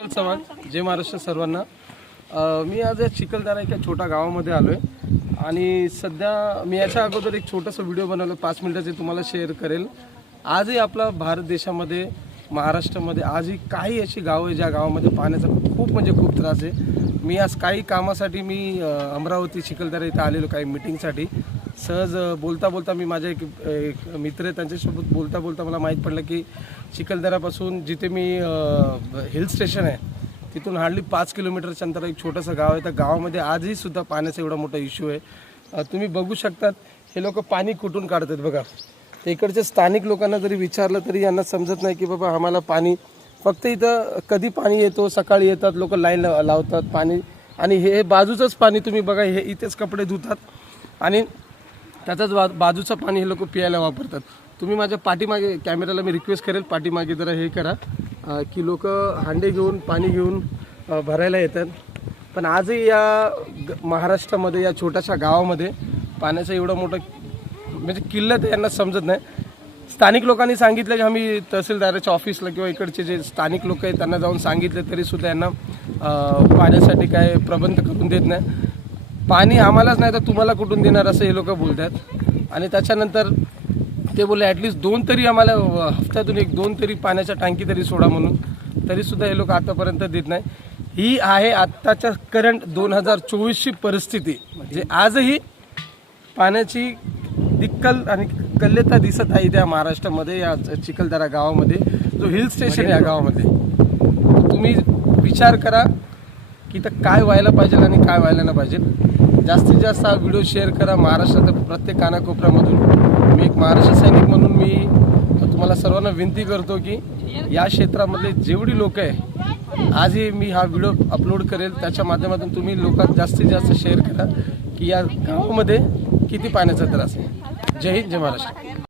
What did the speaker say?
समाज जय महाराष्ट्र सर्वांना। मी आज या चिखलदरा एका छोट्या गावामध्ये आलो आहे आणि सध्या मी याच्या अगोदर एक छोटासा व्हिडिओ बनवला 5 मिनिटाचे तुम्हाला शेअर करेल। आजही आपला भारत देशामध्ये महाराष्ट्रामध्ये आजही काही अशी गावं आहे ज्या गावामध्ये पाण्याचा खूप म्हणजे खूप त्रास आहे। मी आज काही कामासाठी मी अमरावती चिखलदरा इथे आलेलो काही मीटिंगसाठी। सहज बोलता बोलता मी माझे एक मित्र आहे त्यांच्यासोबत बोलता बोलता मला माहीत पडलं की चिखलदरापासून जिथे मी हिल स्टेशन आहे तिथून हार्डली 5 किलोमीटरच्या अंतरावर एक छोटंसं गाव आहे। त्या गावामध्ये आजही सुद्धा पाण्याचा एवढा मोठा इश्यू आहे। तुम्ही बघू शकतात हे लोक पाणी कुठून काढतात बघा। ते इकडच्या स्थानिक लोकांना जरी विचारलं तरी यांना समजत नाही की बाबा आम्हाला पाणी फक्त इथं कधी पाणी येतो, सकाळी येतात लोक लाईन लावतात पाणी आणि हे बाजूचंच पाणी तुम्ही बघा, हे इथेच कपडे धुतात आणि त्याचाच बाजूचं पाणी हे लोक पियायला वापरतात। तुम्ही माझ्या पाठीमागे कॅमेराला मी रिक्वेस्ट करेल पाठीमागे जरा हे करा की लोक हांडे घेऊन पाणी घेऊन भरायला येतात। पण आजही या महाराष्ट्रामध्ये या छोट्याशा गावामध्ये पाण्याचं एवढं मोठं म्हणजे किल्लत यांना समजत नाही। स्थानिक लोकांनी सांगितलं की आम्ही तहसीलदाराच्या ऑफिसला किंवा इकडचे जे स्थानिक लोक आहेत त्यांना जाऊन सांगितलं तरीसुद्धा यांना पाण्यासाठी काय प्रबंध करून देत नाही। पाणी आम्हालाच नाही तर तुम्हाला कुठून देणार असं हे लोक बोलतात। आणि त्याच्यानंतर ते बोलले ॲटलिस्ट 2 तरी आम्हाला हफ्त्यातून 1-2 तरी पाण्याच्या टांकी तरी सोडा म्हणून, तरीसुद्धा हे लोक आतापर्यंत देत नाही। ही आहे आत्ताच्या करंट 2024ची परिस्थिती। म्हणजे आजही पाण्याची दिक्कल आणि कल्लेता दिसत आहे त्या महाराष्ट्रामध्ये या चिखलदरा गावामध्ये जो हिल स्टेशन आहे या गावामध्ये। तुम्ही विचार करा की तर काय व्हायला पाहिजे आणि काय व्हायला नाही पाहिजे। जास्तीत जास्त हा व्हिडिओ शेअर करा महाराष्ट्राच्या प्रत्येक कानाकोपऱ्यामधून। मी एक महाराष्ट्र सैनिक म्हणून मी तुम्हाला सर्वांना विनंती करतो की या क्षेत्रामधले जेवढी लोक आहे आजही मी हा व्हिडिओ अपलोड करेल त्याच्या माध्यमातून तुम्ही लोकांना जास्तीत जास्त शेअर करा की या गावामध्ये किती पाण्याचा त्रास आहे। जय हिंद, जय महाराष्ट्र।